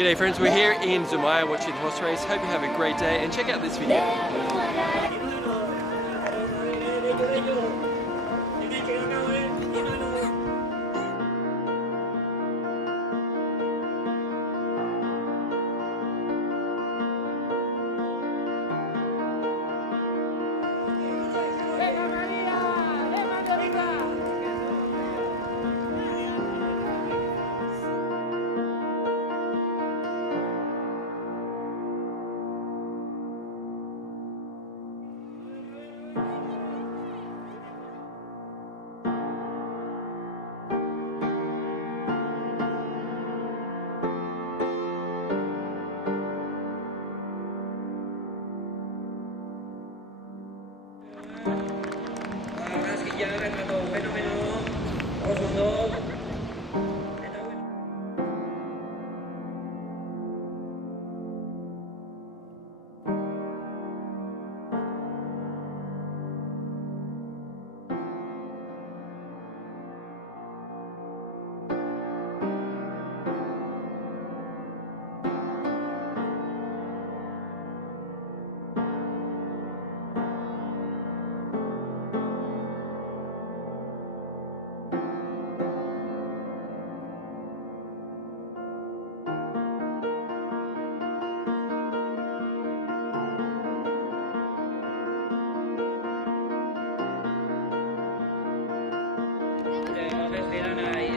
G'day friends, we're here in Zumaya watching the horse race. Hope you have a great day and check out this video.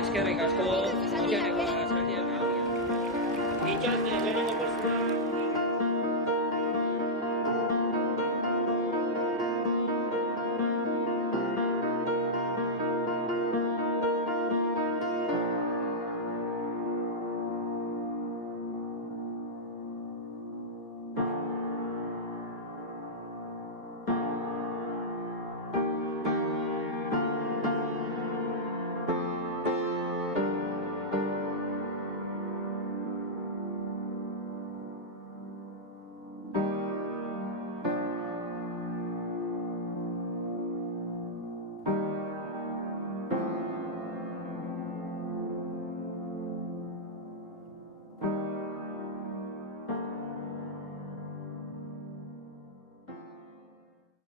Eskerrik asko, itxaste, lehenengo postura.